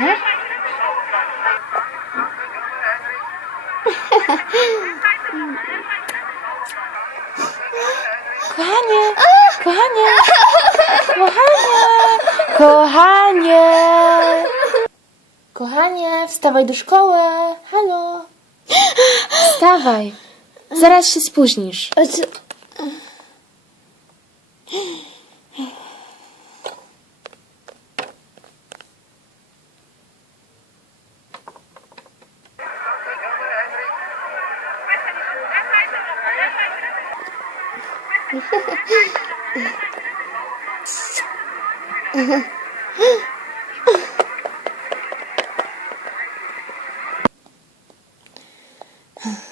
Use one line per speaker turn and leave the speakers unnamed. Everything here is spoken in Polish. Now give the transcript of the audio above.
Nie? Kochanie, kochanie, kochanie, kochanie. Kochanie, wstawaj do szkoły. Halo. Wstawaj. Zaraz się spóźnisz.
Huh.